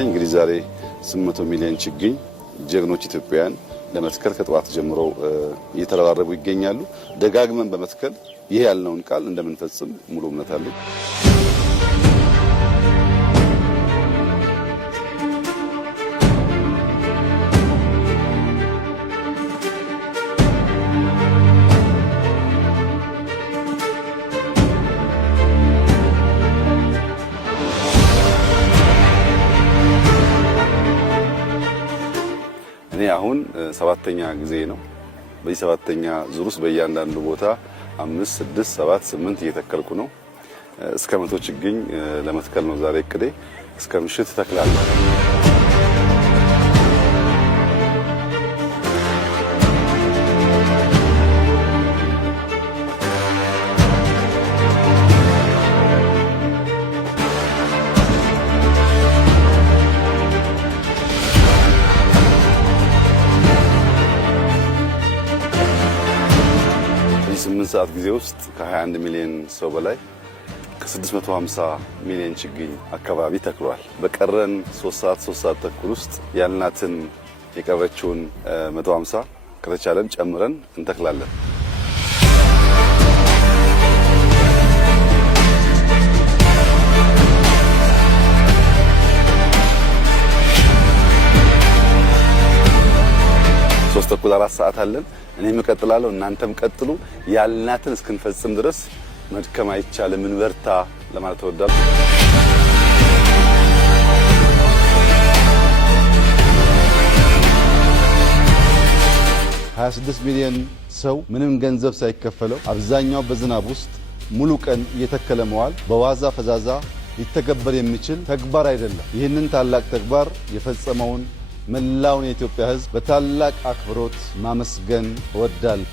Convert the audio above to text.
እንግዲህ ዛሬ 800 ሚሊዮን ችግኝ ጀግኖች ኢትዮጵያውያን ለመትከል ከጠዋት ጀምሮ እየተረባረቡ ይገኛሉ። ደጋግመን በመትከል ይሄ ያልነውን ቃል እንደምንፈጽም ሙሉ እምነት አለኝ። እኔ አሁን 7ኛ ጊዜ ነው። በዚህ 7ኛ ዙር ውስጥ በእያንዳንዱ ቦታ 5፣ 6፣ 7፣ 8 እየተከልኩ ነው። እስከ 100 ችግኝ ለመትከል ነው ዛሬ እቅዴ። እስከ ምሽት ተክላለሁ። በ8 ሰዓት ጊዜ ውስጥ ከ21 ሚሊዮን ሰው በላይ ከ650 ሚሊዮን ችግኝ አካባቢ ተክሏል። በቀረን 3 ሰዓት ተኩል ውስጥ ያልናትን የቀረችውን 150 ከተቻለን ጨምረን እንተክላለን። ሶስት ተኩል 4 ሰዓት አለን። እኔም እቀጥላለሁ፣ እናንተም ቀጥሉ። ያልናትን እስክንፈጽም ድረስ መድከም አይቻልም። እንበርታ ለማለት እወዳለሁ። 26 ሚሊዮን ሰው ምንም ገንዘብ ሳይከፈለው አብዛኛው በዝናብ ውስጥ ሙሉ ቀን እየተከለ መዋል በዋዛ ፈዛዛ ሊተገበር የሚችል ተግባር አይደለም። ይህንን ታላቅ ተግባር የፈጸመውን መላውን የኢትዮጵያ ሕዝብ በታላቅ አክብሮት ማመስገን እወዳለሁ።